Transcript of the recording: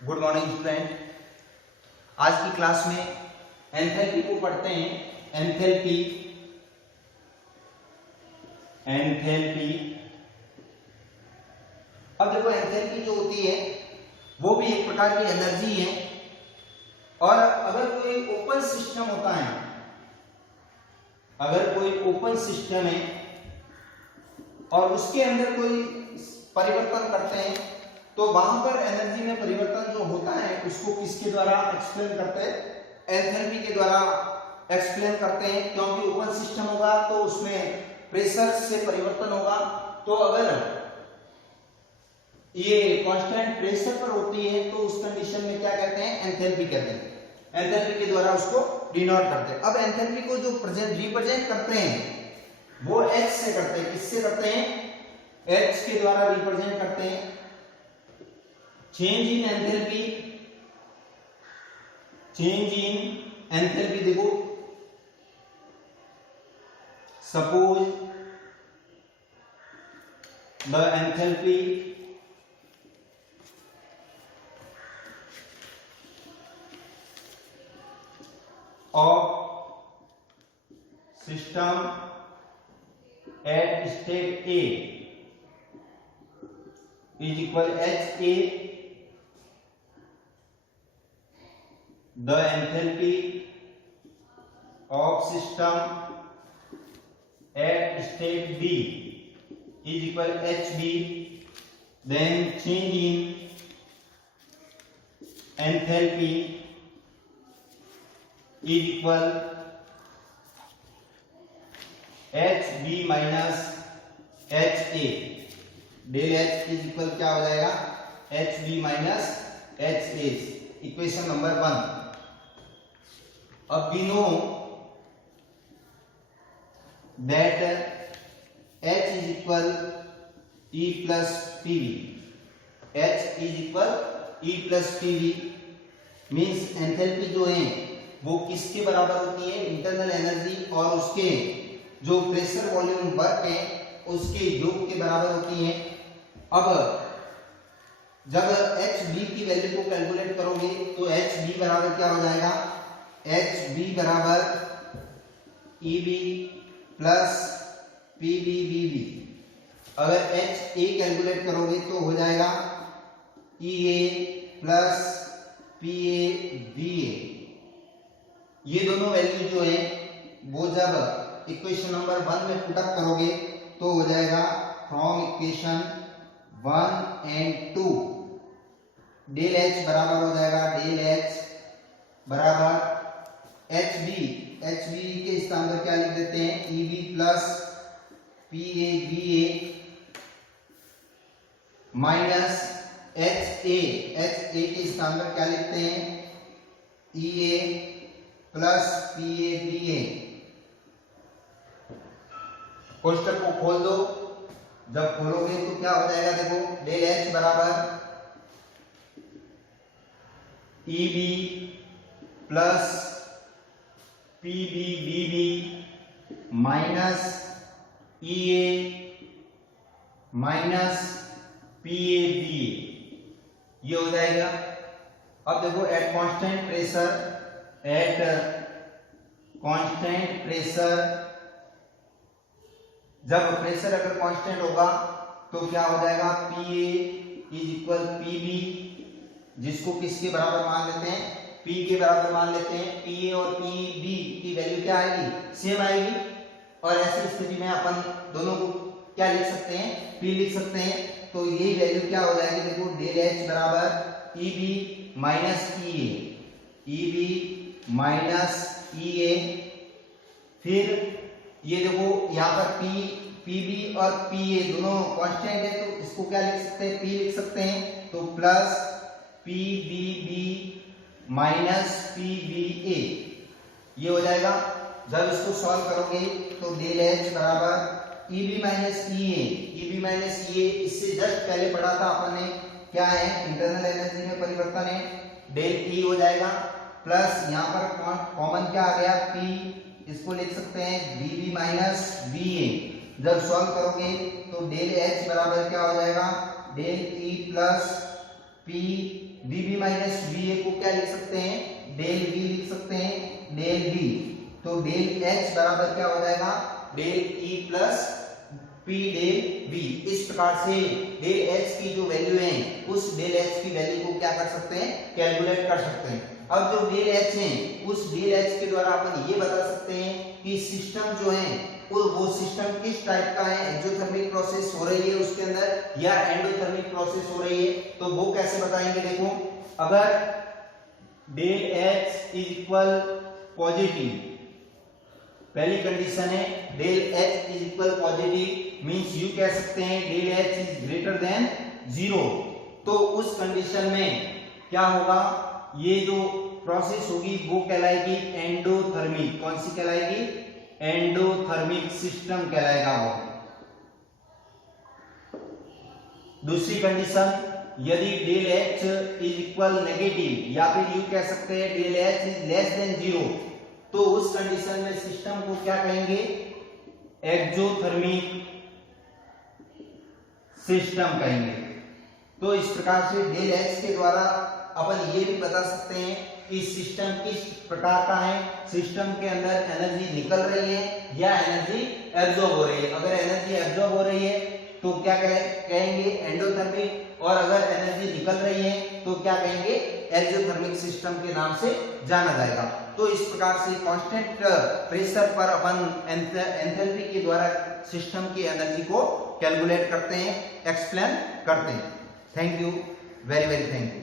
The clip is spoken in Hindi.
Good morning student. आज की क्लास में एंथैल्पी को पढ़ते हैं। एंथैल्पी अब देखो, एंथैल्पी जो होती है वो भी एक प्रकार की एनर्जी है। और अगर कोई ओपन सिस्टम होता है, अगर कोई ओपन सिस्टम है और उसके अंदर कोई परिवर्तन करते हैं तो वहां पर एनर्जी में परिवर्तन जो होता है उसको किसके द्वारा एक्सप्लेन करते हैं? एंथैल्पी के द्वारा एक्सप्लेन करते हैं। क्योंकि ओपन सिस्टम होगा तो उसमें प्रेशर से परिवर्तन होगा। तो अगर ये कांस्टेंट प्रेशर पर होती है तो उस कंडीशन में क्या कहते हैं? एंथैल्पी कहते हैं। एंथैल्पी के द्वारा उसको डिनोट करते हैं। अब एंथैल्पी को जो रिप्रेजेंट करते हैं वो H से करते हैं। किससे करते हैं? H के द्वारा रिप्रेजेंट करते हैं। चेंज इन एंथैल्पी, देखो, suppose the enthalpy of system at state A is equal HA. The enthalpy of system at state B is equal HB. Then change in enthalpy is equal HB minus HA. Del H is equal क्या हो जाएगा? HB minus HA. Equation number 1। अब we know that H is equal E plus PV. H is equal E plus PV means enthalpy जो है वो किसके बराबर होती है? इंटरनल एनर्जी और उसके जो प्रेशर वॉल्यूम वर्क है उसके योग के बराबर होती है। अब जब HB की वैल्यू को कैलकुलेट करोगे तो HB बराबर क्या हो जाएगा? HB बराबर EB प्लस PBBB। अगर HA कैलकुलेट करोगे तो हो जाएगा EA प्लस PABA। ये दोनों वैल्यू जो है वो जब इक्वेशन नंबर 1 में पुट अप करोगे तो हो जाएगा from equation 1 and 2 del H बराबर हो जाएगा डेल H बराबर HB के स्थान पर क्या लिख देते हैं? EB plus PABA minus HA के स्थान पर क्या लिखते हैं? EA plus PABA। कोष्टक को खोल दो। जब खोलोगे तो क्या हो जाएगा? देखो, डेल H बराबर EB plus PBBB minus EA minus PABA। ये हो जाएगा। अब देखो, एट कांस्टेंट प्रेशर जब प्रेशर अगर कांस्टेंट होगा तो क्या हो जाएगा? PA इज इक्वल PB, जिसको किसके बराबर मान लेते हैं? P के बराबर मान लेते हैं। PA और PB की वैल्यू क्या आएगी? सेम आएगी। और ऐसी स्थिति में अपन दोनों को क्या लिख सकते हैं? P लिख सकते हैं। तो यही वैल्यू क्या हो जाएगी? देखो, डेल H बराबर EB minus EA, EB minus EA। फिर ये देखो, यहाँ पर PB और PA दोनों कांस्टेंट है तो इसको क्या लिख सकते हैं? P लिख सकते हैं। तो प्लस PBB माइनस PBA ये हो जाएगा। जब इसको सॉल्व करोगे तो डेल H बराबर EB माइनस EA, इससे जस्ट पहले पढ़ा था अपन ने, क्या है? इंटरनल एनर्जी में परिवर्तन है। डेल E हो जाएगा प्लस यहाँ पर कॉमन क्या आ गया? P, इसको लिख सकते हैं BB माइनस BA। जब सॉल्व करोगे तो डेल H बराबर क्या हो जाएगा? Del E plus P VB minus VA को क्या लिख सकते हैं, डेल V लिख सकते हैं, डेल V। तो डेल H बराबर क्या हो जाएगा, del E plus P del V। इस प्रकार से डेल H की जो वैल्यू है उस डेल H की वैल्यू को क्या कर सकते हैं, कैलकुलेट कर सकते हैं। अब जो डेल H है उस डेल H के द्वारा अपन ये बता सकते हैं कि सिस्टम जो है वो सिस्टम किस टाइप का है, एक्सोथर्मिक प्रोसेस हो रही है उसके अंदर या एंडोथर्मिक प्रोसेस हो रही है। तो वो कैसे बताएंगे, देखो अगर del H is equal positive, पहली कंडीशन है del H is equal positive, means यू कह सकते हैं del H is greater than 0। तो उस कंडीशन में क्या होगा, ये जो प्रोसेस होगी वो कहलाएगी एंडोथर्मिक। कौन सी कहलाएगी, एंडोथर्मिक सिस्टम कहलाएगा वो। दूसरी कंडीशन, यदि del H is equal negative या फिर यू कह सकते हैं del H is less than 0, तो उस कंडीशन में सिस्टम को क्या कहेंगे, एक्सोथर्मिक सिस्टम कहेंगे। तो इस प्रकार से डेल H के द्वारा अपन ये भी बता सकते हैं कि सिस्टम किस प्रकार का है, सिस्टम के अंदर एनर्जी निकल रही है या एनर्जी एब्जॉर्ब हो रही है। अगर एनर्जी एब्जॉर्ब हो रही है तो क्या कहेंगे, एंडोथर्मिक, और अगर एनर्जी निकल रही है तो क्या कहेंगे, एक्सोथर्मिक सिस्टम के नाम से जाना जाएगा। तो इस प्रकार से कांस्टेंट प्रेशर पर अपन एंथैल्पी के द्वारा सिस्टम की एनर्जी को कैलकुलेट करते हैं, एक्सप्लेन करते हैं। Thank you, very very thank you.